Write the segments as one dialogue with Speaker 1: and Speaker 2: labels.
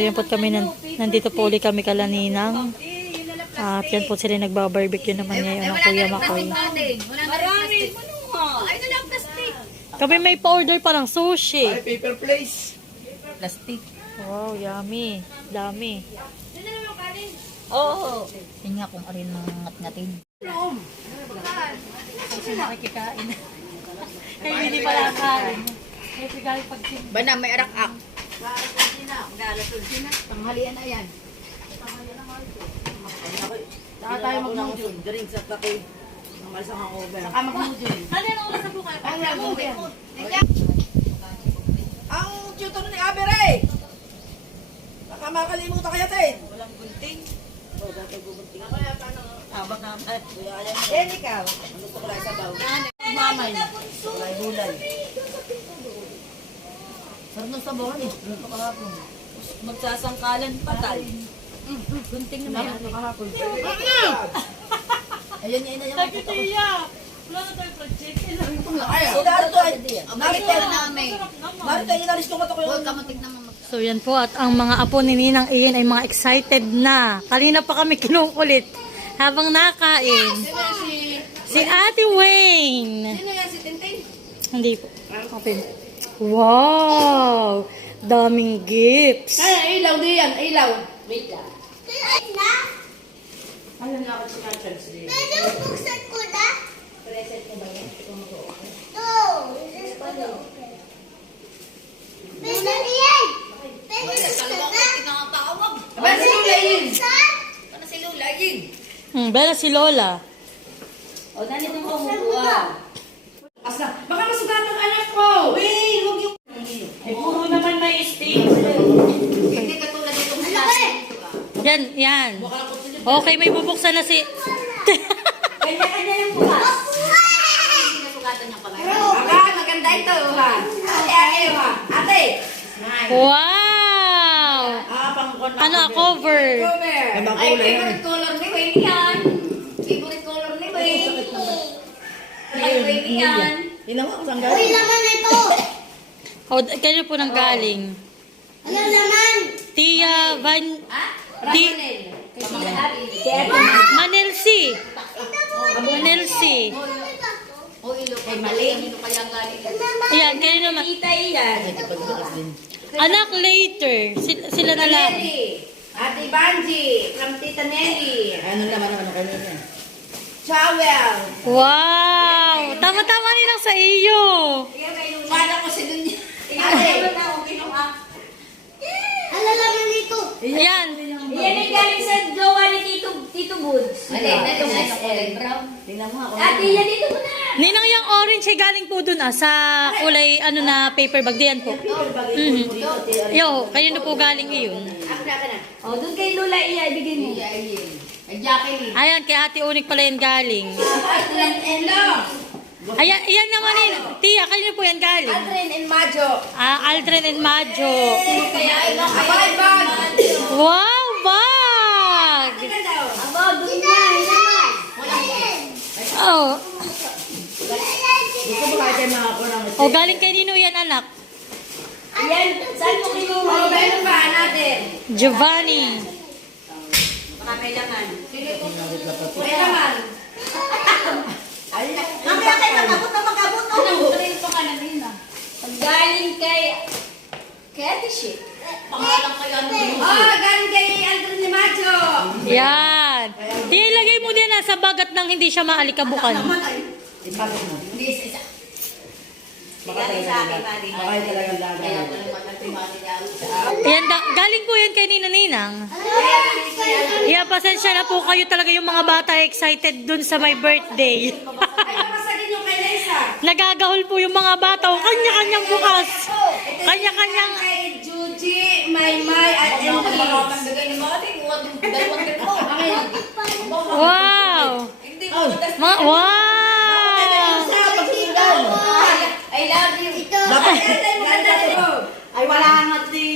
Speaker 1: So yan po kami, nan- nandito po ulit kami kalaninang. At yan po sila nagbabarbecue naman ngayon ng Kuya Makoy.
Speaker 2: Na.
Speaker 1: Kami may pa-order pa ng sushi.
Speaker 3: Ay, paper place.
Speaker 2: Plastic.
Speaker 1: Wow, yummy. Dami.
Speaker 2: Oo. Yun nga kung arin mga ngat-ngatin.
Speaker 1: Kasi nakikikain. Kaya hindi pala kain. Kasi galing pag
Speaker 2: Bana, may arak-ak. Tanghalian na yan.
Speaker 3: Saka tayo mag-mood drinks at namalis ang hangover. Saka mag-mood
Speaker 1: Ano yung oras na bukas?
Speaker 3: Ang tutor ni Abere! Baka makalimutan kaya tin. Walang gunting. Oh, dati gugunting. Habang naman. Eh, ikaw. Ano to kala sa baw? Mamay. Kulay gulay.
Speaker 2: Sarap ng sabawan eh.
Speaker 3: Ano to kahapon?
Speaker 2: Magsasangkalan patal. Gunting naman yan.
Speaker 3: Ano kahapon? Ayan yan, yan.
Speaker 1: Nagkitiya! Wala na tayo project.
Speaker 3: Si Darto ay... Narito,
Speaker 2: namin.
Speaker 3: narito, inalis ko ko
Speaker 2: Huwag
Speaker 3: yung...
Speaker 2: kamatik naman mag...
Speaker 1: So yan po at ang mga apo ni Ninang Ian ay mga excited na. Kanina pa kami kinukulit habang nakain. Si Ate Wayne.
Speaker 3: Sino yan si Tintin?
Speaker 1: Hindi po. Open. Wow! Daming gifts.
Speaker 3: Ay, ilaw di yan, ilaw.
Speaker 2: Wait lang.
Speaker 3: Ano na ako si Charles di?
Speaker 2: Tinatawag.
Speaker 3: Aba, si Lula yun.
Speaker 2: Ano si Lula yun?
Speaker 1: Hmm, bala si Lola.
Speaker 2: O, nanito mo kumukuha.
Speaker 3: Asa, baka masugat ang anak ko. Wait.
Speaker 1: Ay, puro naman may steak.
Speaker 2: Hindi katulad itong plastic.
Speaker 1: Yan, yan. Okay, may bubuksan na si...
Speaker 2: Kanya-kanya yung bukas. Hindi nasugatan niya pala.
Speaker 3: Aba, maganda ito, ha. Ate, ate, ha. Ate.
Speaker 1: wow!
Speaker 3: Ah, pang kon.
Speaker 1: Ano, cover.
Speaker 3: Cover.
Speaker 2: Ay, favorite color ni Wayne yan. Favorite color ni Wayne. Ay, Wayne yan.
Speaker 3: Tingnan mo, saan
Speaker 4: Uy, laman.
Speaker 1: O, kanyo po nang galing?
Speaker 4: Ano laman?
Speaker 1: Tia Van...
Speaker 2: Kaya
Speaker 1: Manelsi. Manelsi.
Speaker 2: O, ilo. Ay, mali. Ano kaya galing?
Speaker 1: Ayan, kayo naman.
Speaker 2: Kita yan.
Speaker 1: Anak later. Sila, sila na lang.
Speaker 3: Ate Banji. From Tita Nelly. Ano naman ano kanina? Chowel.
Speaker 1: Wow! Tama-tama nilang sa iyo.
Speaker 3: Kala ko si Dunya. Ate.
Speaker 4: Ano laman nito?
Speaker 1: Ayan.
Speaker 2: Yan ay galing sa jowa ni Tito, Tito Goods. Mali, na yung kulay brown. Yan dito mo na.
Speaker 1: Ninang yung orange ay galing po dun ah, sa kulay ano na paper bag. Diyan po. Mhm. Yo, kayo na po galing iyon.
Speaker 3: Akna ka na.
Speaker 2: O, doon kay Lula iya, ibigay mo. Ay, Jacqueline.
Speaker 1: Ayan, kay Ate Unik pala yan galing.
Speaker 3: Atlan and Lo.
Speaker 1: Ayan, iyan naman yun. Tia, kayo na po yan galing.
Speaker 3: Aldrin and Majo.
Speaker 1: Ah, Aldrin and Majo.
Speaker 2: Kaya, ano,
Speaker 3: bag.
Speaker 1: Wow, bag!
Speaker 3: Tingnan daw.
Speaker 2: Aba, doon na.
Speaker 1: Oh,
Speaker 3: Gusto mo kahit yung mga kurang
Speaker 1: oh galing kay Nino yan, anak.
Speaker 2: Yan, saan mo kinuha?
Speaker 3: Oh, meron pa natin.
Speaker 1: Giovanni.
Speaker 2: Baka may laman.
Speaker 3: May naman.
Speaker 2: Mamaya kayo magabot na magabot. Ano? Train pa ka na rin. Pag galing kay... Kay Ate Shit. Pangalan kayo ano yun?
Speaker 3: Oh, galing kay Aldrin ni Majo.
Speaker 1: Yan. Ilagay mo din na sa bagat nang hindi siya maalikabukan.
Speaker 3: Ipapit mo.
Speaker 2: Hindi, isa Galing sa akin,
Speaker 3: talaga.
Speaker 2: Mari.
Speaker 3: Baka talagang
Speaker 2: Kaya
Speaker 3: laga.
Speaker 2: ko naman ang primati niya sa
Speaker 1: Ayan, da- galing po yan kay Nina Ninang. Yeah, pasensya na po kayo talaga yung mga bata excited dun sa my birthday.
Speaker 3: Ay, kapasagin yung kay.
Speaker 1: Nagagahol po yung mga bata. O, kanya-kanyang bukas. Kanya-kanyang...
Speaker 3: Kay Juji, Maymay, at Emily.
Speaker 2: Bigay ni Mari, huwag yung dalawang trip mo.
Speaker 1: Wow!
Speaker 2: Hindi
Speaker 3: Oh.
Speaker 1: Ma- wow!
Speaker 2: I love you.
Speaker 3: Ito.
Speaker 2: Ay, wala nga di...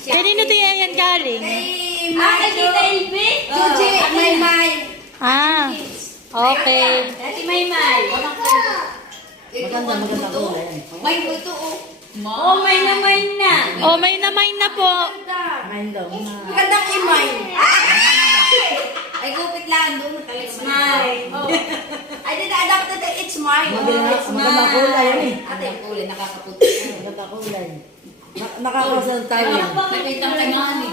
Speaker 1: Kanino tiya yan galing?
Speaker 3: Kay
Speaker 2: Ah, kay
Speaker 3: Majo.
Speaker 2: Tita Elvi?
Speaker 3: Juji, Maymay.
Speaker 1: Ah, okay.
Speaker 2: Ate Maymay.
Speaker 3: Maganda, maganda ko.
Speaker 2: May ito oh. Oh, may naman na.
Speaker 1: Oh, may namay na po.
Speaker 3: Kain daw.
Speaker 2: Magandang imay. Ay, gupit lang doon. It's mine. Oh. I did adopted the it's mine.
Speaker 3: Maganda-
Speaker 2: it's
Speaker 3: maganda
Speaker 2: mine.
Speaker 3: kulay yan eh.
Speaker 2: Ate, ang kulay, nakakaputi.
Speaker 3: Nagkakulay. Na- Nakakawasan tayo.
Speaker 2: Nakita ka nga ni.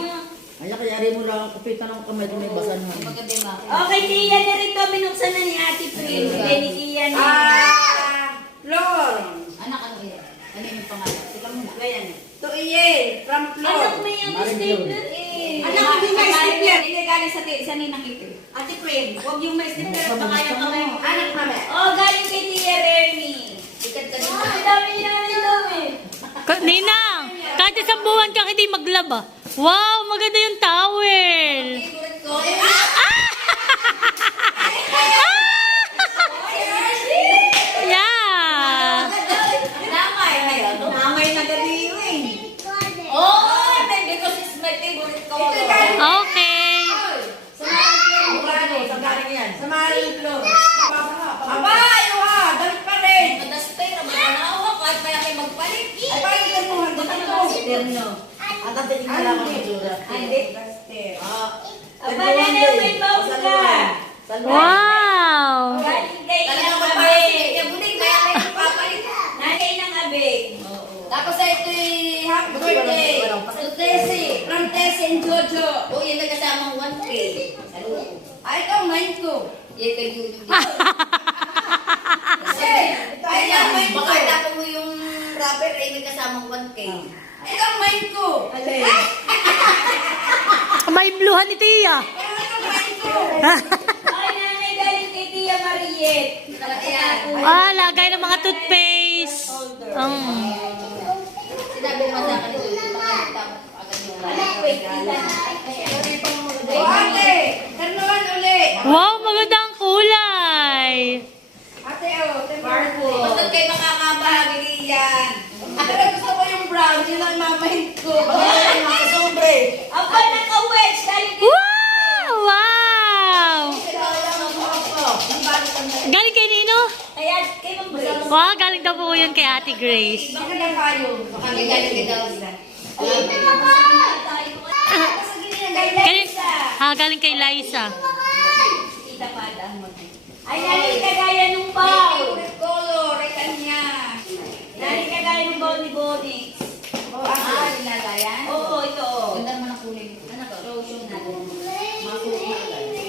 Speaker 3: Ay, kayari mo lang ang kupitan ng kamay kung may basan mo.
Speaker 2: Yung.
Speaker 5: Okay, Tia na rin to. Binuksan na ni Ate Prim. Bigay ni Tia na.
Speaker 2: Ah, Flor. Anak, ano yan? Ano yung pangalan? Ito mo. Ganyan. To Iye, from Flor.
Speaker 5: Anak, may ang stapler eh.
Speaker 2: Anak, hindi may stapler. Hindi galing sa, sa ninang ito. Ate Prim, huwag yung may stapler. Baka yung kamay mo. Anak, mama.
Speaker 5: Oh, galing kay Tia Remy.
Speaker 2: Ikat ka dito.
Speaker 5: ang dami niya na dami.
Speaker 1: Ka- Ninang, kahit isang buwan kang hindi maglaba. Wow, maganda yung towel.
Speaker 2: Favorite ko. Ah!
Speaker 1: Yeah.
Speaker 2: Namay ngayon. Namay na gabi eh. Oh, because it's my favorite color.
Speaker 1: Okay.
Speaker 3: Saan galing yan?
Speaker 2: Sa Maring Flor. Aba, ayo ha. Dalit pa rin. Madas pera. Magpanawa. Kahit kaya kayo magpalit. Ay, bakit ka mo? Hanggang ito.
Speaker 3: Terno. At ang tingin na lang ang itsura.
Speaker 2: Hindi.
Speaker 3: Ah.
Speaker 5: Aba, nanay, may mouse ka.
Speaker 1: Wow.
Speaker 5: Galing kay
Speaker 2: Talagang
Speaker 5: ng
Speaker 2: magpapalit.
Speaker 5: abing.
Speaker 2: Kaya buling kaya kayo magpapalit.
Speaker 5: Nanay ng abing.
Speaker 2: Tapos ay ito'y happy birthday. Sa Tessie. From Tessie and Jojo. Oh, yun na kasamang 1K. Saludo. Ay, ito, mind ko. Yan kay Jojo. Ay, yan, mind ko. Baka tapos mo yung rubber, ay may kasamang 1K. Ay, ito, mind ko.
Speaker 1: May bluhan ni Tia.
Speaker 2: Ko.
Speaker 5: Ay, nanay, galing kay Tia Mariette.
Speaker 2: Ayan.
Speaker 1: ah, lagay ng mga toothpaste. Um,
Speaker 2: Sinabi mo sa akin mga nagtapos agad yung ate, karnuhan uli.
Speaker 1: wow, maganda ang kulay.
Speaker 2: Ate, oh, temporary. Basta kayo makakabahagi yan. Pero gusto ko yung brown, yun ang mamahin ko.
Speaker 3: Ay, mga sombre.
Speaker 5: Aba, naka-wedge. Galing kay
Speaker 1: Wow! Wow! Galing kay Nino?
Speaker 5: Kaya kay Ma'am Grace.
Speaker 1: Wow, galing daw po yun kay Ate Grace.
Speaker 2: Baka na kayo. Baka na galing kay Dawsa.
Speaker 1: Galing, ah, galing kay Liza.
Speaker 5: Tita Pada ang mag Ay, nung
Speaker 2: May
Speaker 5: bowl.
Speaker 2: favorite color, ay.
Speaker 5: Nanay, kagaya nung bowl ni Bonix.
Speaker 2: Oh, ah, nilagayan?
Speaker 5: Oo, ito. oh.
Speaker 2: Ganda naman ang kulay. Anak, show, show natin.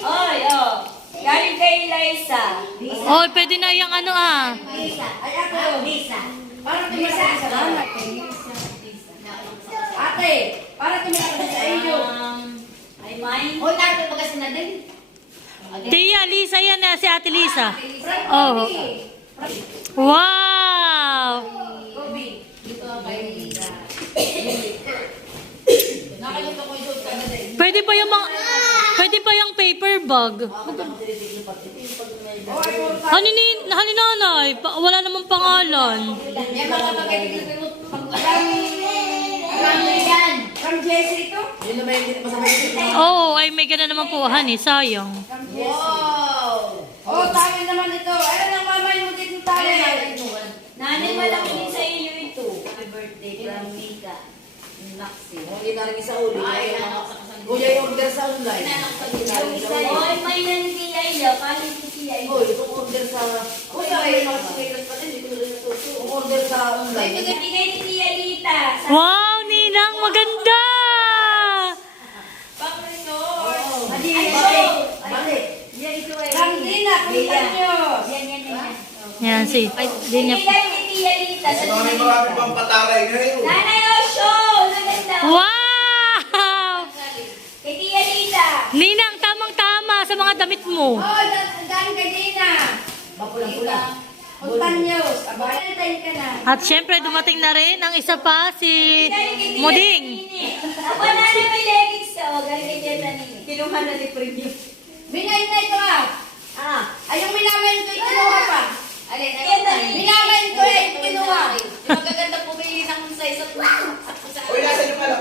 Speaker 5: Oy, oh. Galing kay Liza.
Speaker 1: Oh, pwede na yung ano ah.
Speaker 2: Ay, ako. Lisa. Para tumisa sa Ate, para tumisa sa iyo.
Speaker 5: Um, ay, mine.
Speaker 2: Hoy, natin pagkasi na din.
Speaker 1: Tia, Lisa yan na si Ate Lisa. Oh. Wow!
Speaker 2: Kobe. Dito ang kay Lisa. Nakalimutan ko yung ka na din.
Speaker 1: Pwede pa yung mga, pwede pa yung paper bag. Hani ni, hani nanay, pa- wala namang pangalan.
Speaker 2: May mga magkaibigan pero pag walang walang yan. From Jesse ito?
Speaker 3: Yun naman yung hindi masama yung
Speaker 1: Oo, oh, ay may gana naman po, hani, sayang.
Speaker 2: Wow! Oh, tayo naman ito. Ayun ang mamay mo dito tayo.
Speaker 5: Nanay, malaki din sa iyo ito. Happy birthday from Mika. Maxi.
Speaker 3: Hindi na rin sa uli.
Speaker 2: Ay, anak
Speaker 3: Kuya yung order sa online.
Speaker 2: Inanak sa gila.
Speaker 5: Oy, may nandiya ilo. Paano si Tia ilo?
Speaker 3: Hoy, itong order sa... Kuya, may mga sikilas pa din. Yung order sa
Speaker 2: Ay,
Speaker 3: online.
Speaker 2: bigay
Speaker 5: Bigay ni Tia Lita.
Speaker 1: Wow, Ninang, maganda!
Speaker 5: Ay,
Speaker 3: Balik. Balik.
Speaker 5: Yan ito ay.
Speaker 2: Nyo.
Speaker 5: Yan, yan, yan.
Speaker 1: Yan, si, di niya
Speaker 5: Bigay ni Tia Lita. Sa
Speaker 6: Marami marami pang pataray ngayon.
Speaker 5: Nanay Osho! Naganda.
Speaker 1: Wow!
Speaker 5: Kay Tia Lita.
Speaker 1: Ninang, tamang-tama sa mga damit mo.
Speaker 2: Oh, ang dami kay Dina.
Speaker 3: Mapulang-pula.
Speaker 2: Pagtanyos. Abay, tayo ka na.
Speaker 1: At syempre, dumating na rin ang isa pa, si
Speaker 5: Galing
Speaker 1: Muding.
Speaker 5: Ako nanay may leggings ka. O, galing kay. Kinuha na ni Preview.
Speaker 2: Minay na ito ah.
Speaker 5: Ah.
Speaker 2: Ay, yung ko, ikinuha pa. Alin,
Speaker 5: Yan na.
Speaker 2: Minamayin ko eh, ikinuha.
Speaker 7: Yung magaganda pumili ng size at
Speaker 6: Uy, nasa niyo pala.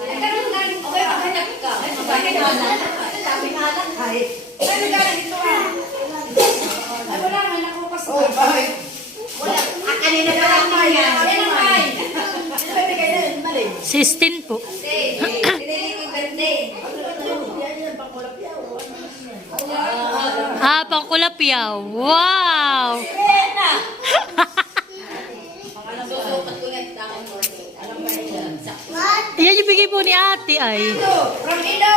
Speaker 2: Nagkaroon na rin. Okay, maghanap ka. Ay, maghanap ka.
Speaker 3: Kahit.
Speaker 2: Ay, ito ah. Ay, wala, may nakuha kasi.
Speaker 6: Oh, bakit?
Speaker 2: Wala. Ah, kanina pa lang niya. Yan ang ay.
Speaker 1: Si Stin po.
Speaker 2: Kasi, pinili ko yung birthday.
Speaker 1: Ah, pangkulapyaw. Wow!
Speaker 7: Yan. Ba? Sa-
Speaker 1: yung bigay po ni ate ay.
Speaker 2: Ito, from Ilo.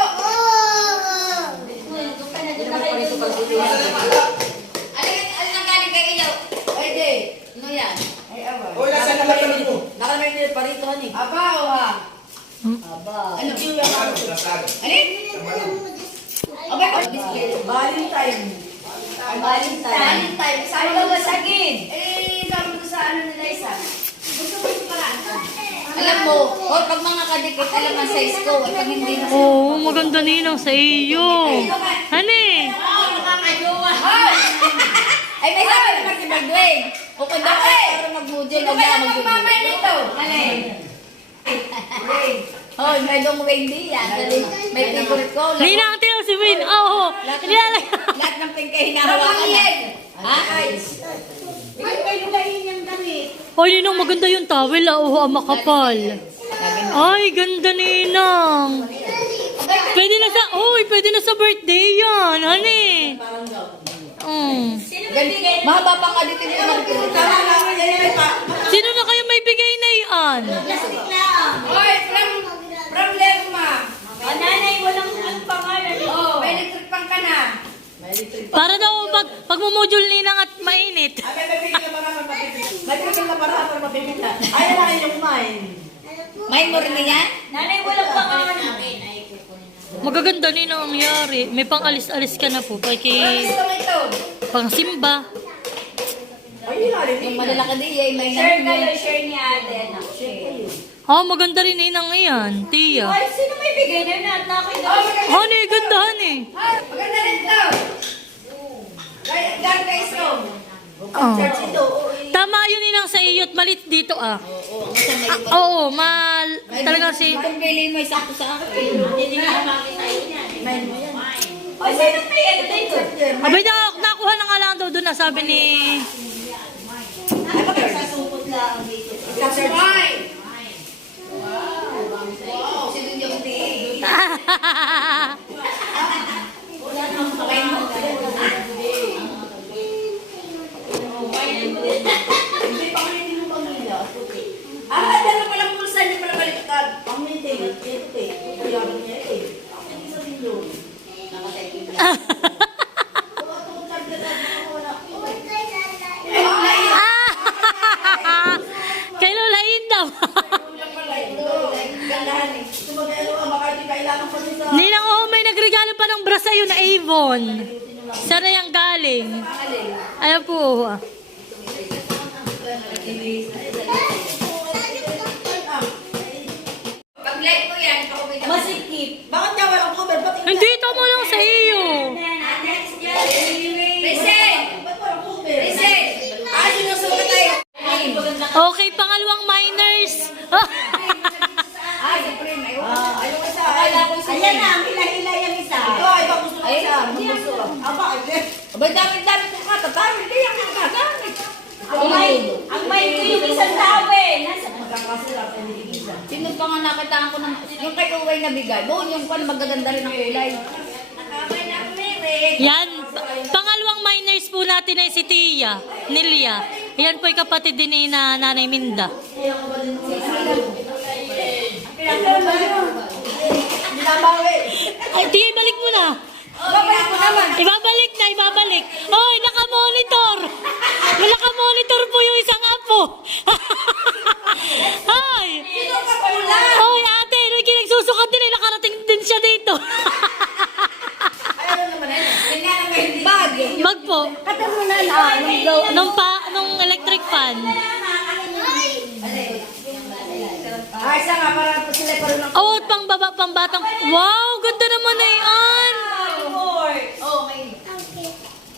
Speaker 3: Valentine.
Speaker 2: Valentine. Valentine. Saan ba basagin? Eh, sabi ko sa ano nila isa. Gusto ko yung paraan.
Speaker 7: Alam mo, oh, pag mga kadikit, alam ang size ko. At pag hindi na
Speaker 1: Oo, oh, maganda ninang sa iyo. Hani?
Speaker 7: Ay, may sabi naman si Bagway. O kung daw ay para mag-model,
Speaker 2: Sino
Speaker 7: ang
Speaker 2: kaya
Speaker 7: mag
Speaker 2: magmamay nito?
Speaker 7: Alin? Oh, may dong Wendy yan. May favorite ko.
Speaker 1: Ninang ate si Win. Oo.
Speaker 7: Lahat ng pink ay hinahawakan na. Ha?
Speaker 1: Oh, ninang maganda yung towel. ah. Oo, ang makapal. Ay, ganda ninang. Pwede na sa, oy, pwede na sa birthday yan. Hani? Mm.
Speaker 7: Mahaba pa nga dito yung.
Speaker 1: Sino na kayo may bigay na yan?
Speaker 2: Hoy, from, from Lerma.
Speaker 5: O, nanay, walang ang pangalan.
Speaker 2: Oh, may electric pang ka na.
Speaker 1: Para daw pag pagmumodule ninang at mainit.
Speaker 3: Ay, may bibigyan na marami mabibigyan. Bibigyan na marami mabibigyan. Ayan na yung mine.
Speaker 7: May mo rin yan?
Speaker 5: Nanay, walang pangalan.
Speaker 1: Magaganda ninang ang yari. May pang alis-alis ka na po.
Speaker 2: Ito?
Speaker 1: pang simba.
Speaker 3: Yun.
Speaker 7: Yung malalaki din ay may
Speaker 5: Share kayo, share ni share.
Speaker 1: Oh, maganda rin ninang iyan. Tiya.
Speaker 5: Ay, sino may bigay na yun? At nakita
Speaker 2: Oh, maganda.
Speaker 1: Honey, ganda honey.
Speaker 2: Ay, maganda rin ito. Gaya- Gano'n kayo ito?
Speaker 1: Oh. Tama yun ninang sa iyo at malit dito ah.
Speaker 7: Oo, isa may iba.
Speaker 1: Oo, mal talaga si
Speaker 7: Kung pili mo, isakto sa akin.
Speaker 5: Hindi na makita yun yan. O, sino may ano dito?
Speaker 1: Abay na nakuha na nga lang daw doon na sabi ni
Speaker 5: Ay, magkasasupot lang dito.
Speaker 7: Si Dun yung tingin.
Speaker 3: Hindi pa kami tinupang nila.
Speaker 2: Ah, dalawa palang pulsa niyo pala baliktad.
Speaker 3: Ang meeting at ito eh. Kuyaman niya eh. Ako hindi sa tindo.
Speaker 1: Kay Lola Inda.
Speaker 2: Gandahan eh.
Speaker 3: Ito mag-ano ka, baka di kailangan pa rin sa...
Speaker 1: Ninang oh, may nagregalo pa ng bra sa'yo na Avon. Saan na yung galing? Ayan po. ah.
Speaker 2: Pag like ko yan.
Speaker 5: Masikip.
Speaker 3: Bakit niya walang cover?
Speaker 1: Hindi, tama lang sa iyo. Okay, pangalawang minors.
Speaker 2: Si Prim. Ayaw ko.
Speaker 3: Ah, isa.
Speaker 5: Ayan na, ang hila-hila yung isa.
Speaker 3: Ito, ay Ang ko. Aba, ay
Speaker 2: Abay, dami-dami ko ka. Tatami, hindi yan ang gagamit.
Speaker 5: Ang may, ang may ko yung isang tawel. Nasa
Speaker 3: magkakasira pa hindi isa.
Speaker 7: Sino pa nga nakitaan ko ng... Yung kay Uway na bigay. Doon yung pan magaganda rin ang kulay.
Speaker 2: Na ako, Mary.
Speaker 1: Yan, pa- pangalawang minors po natin ay si Tia, Nilia. Yan po ay kapatid din ni na Nanay Minda. Ay, Tia, ibalik mo na.
Speaker 2: Babalik ko naman.
Speaker 1: Ibabalik na, ibabalik. Hoy, naka-monitor. Naka-monitor po yung isang apo. Ay. Hoy, ate, may kinagsusukat din eh. Nakarating din siya dito.
Speaker 3: Eh.
Speaker 2: Yan nga naman hindi. Bag.
Speaker 1: Bag po.
Speaker 2: Katamunan ah. Nung
Speaker 1: pa, nung electric fan.
Speaker 3: Ay, isa nga, para sila pa rin.
Speaker 1: Oh, pang baba, pang batang. Wow, ganda naman na yan.
Speaker 7: Oh, may...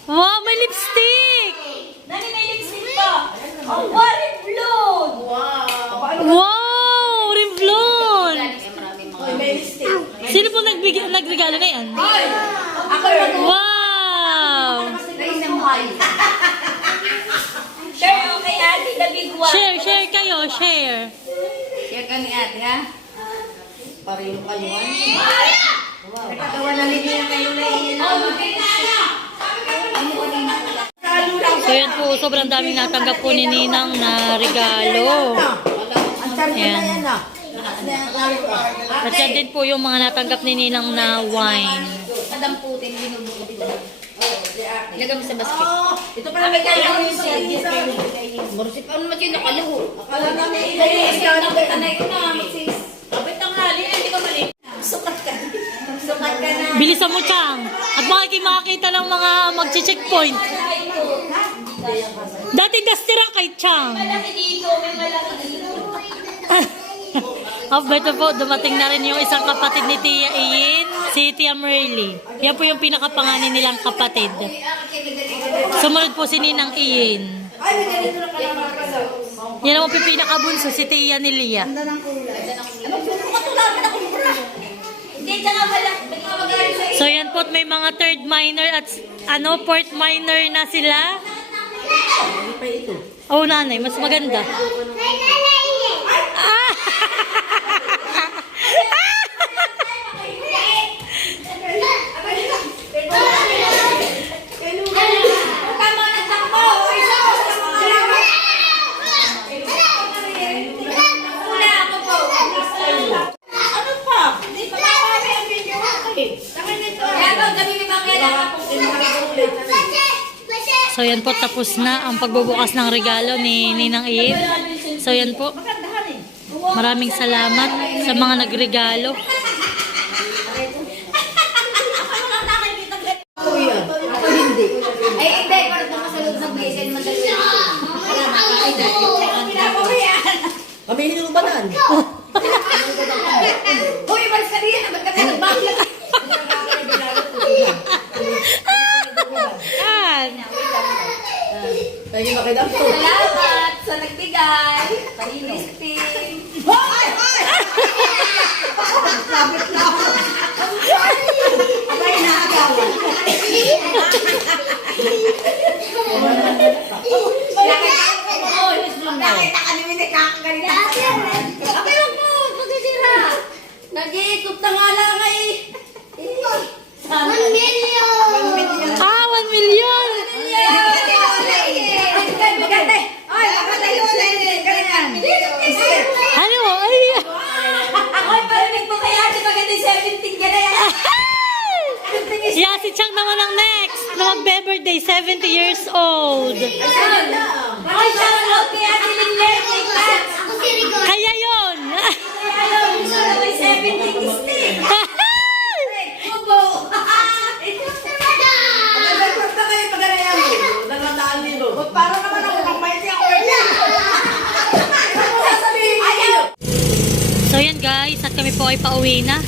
Speaker 1: Wow, may lipstick.
Speaker 5: Nani may lipstick pa. Ang warin blood.
Speaker 1: Wow, Revlon.
Speaker 3: Ay, may lipstick.
Speaker 1: Sino po nagbigay, nagregalo na yan?
Speaker 2: Ako yung
Speaker 1: Wow.
Speaker 2: Raise them high.
Speaker 5: Share yung kay ate, the big one.
Speaker 1: Share, share kayo, share.
Speaker 7: Share kami ate, ha?
Speaker 3: Pareho kayo, ha? Nagkagawa na rin yung kayo na
Speaker 1: So yan po, sobrang daming natanggap po ni Ninang na regalo. Ayan.
Speaker 3: yan.
Speaker 1: At yan din po yung mga natanggap ni Ninang na wine.
Speaker 2: Madamputin, binubukot ko. Ilagay mo sa basket.
Speaker 3: Ito pala may kaya yung sa
Speaker 2: Marusip, ano naman yun nakaluho?
Speaker 3: Akala namin
Speaker 2: Ay,
Speaker 3: ito.
Speaker 2: nakita na yun na, sis. Abit ang hali, hindi ka mali. Sukat ka. Sukat ka na.
Speaker 1: Bilisan mo, Chang. At makiki makakita ng mga magche-checkpoint. Dati duster ang kay Chang.
Speaker 5: Malaki dito, may malaki dito.
Speaker 1: Off ito po, dumating na rin yung isang kapatid ni Tia Ian, si Tia Merly. Yan po yung pinakapanganin nilang kapatid. Sumunod po si Ninang
Speaker 3: kasal.
Speaker 1: Yan yung pinakabunso, si Tia ni Lia.
Speaker 5: Hindi, tsaka malaki. May mga magaling sa
Speaker 1: So yan po, may mga third minor at ano, fourth minor na sila.
Speaker 3: Ito.
Speaker 1: Oh, nanay, mas maganda. Ah!
Speaker 5: Tama na takbo! Isa ko sa mga lawa! Wala ako po.
Speaker 3: Ano pa? Hindi pa makakamay ang video natin.
Speaker 5: Kaya ba kami may mga kailangan po.
Speaker 1: So yan po, tapos na ang pagbubukas ng regalo ni Ninang Ian. So yan po, maraming salamat sa mga nagregalo.
Speaker 3: Ako yan. Ako hindi.
Speaker 2: Ay, hindi, para doon ka sa loob ng basin, madali. Wala na, ay, dahil.
Speaker 3: Kami hinubanan.
Speaker 2: Uy, malis ka diyan, ba't ka tayo nagbakit?
Speaker 1: Yan!
Speaker 3: Kaya makidam to.
Speaker 2: Salamat sa nagbigay. Christine.
Speaker 3: Abay na agawan.
Speaker 2: Nakita ka namin nakakagalita. Abay, huwag mo, magsisira. Nag-iikot na nga lang ay.
Speaker 8: One million!
Speaker 1: Ah, 1 million!
Speaker 2: Maganda. Ay, maganda yun. Ganyan.
Speaker 1: Ano? Ay!
Speaker 5: Ay, parinig mo kaya ate maganda yung 17 ka na yan.
Speaker 1: Yeah, si Chang naman ang next na magbe-birthday, 70 years old.
Speaker 5: Ay, shout out kay ate Kat.
Speaker 8: Ako si.
Speaker 1: Kaya
Speaker 5: mo, gusto na may 17 stick.
Speaker 2: Kubo.
Speaker 3: Nagpag na kayo pagkarayan mo. Naglataan nilo. Para naman ako kampay niya ako.
Speaker 1: So yan guys, at kami po ay pauwi na.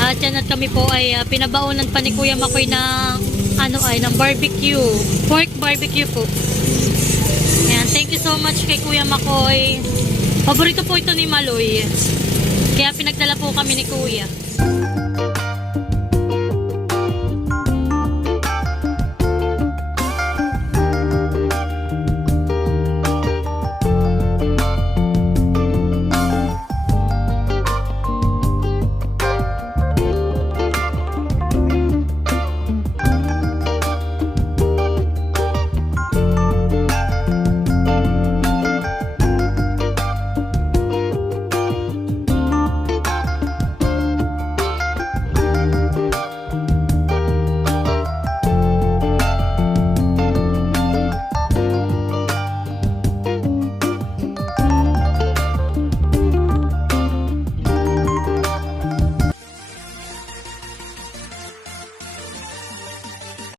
Speaker 1: At yan at kami po ay ah, pinabaunan pa ni Kuya Makoy ng ano ay ng barbecue. Pork barbecue po. Ayan, thank you so much kay Kuya Makoy. Paborito po ito ni Maloy. Kaya pinagdala po kami ni Kuya.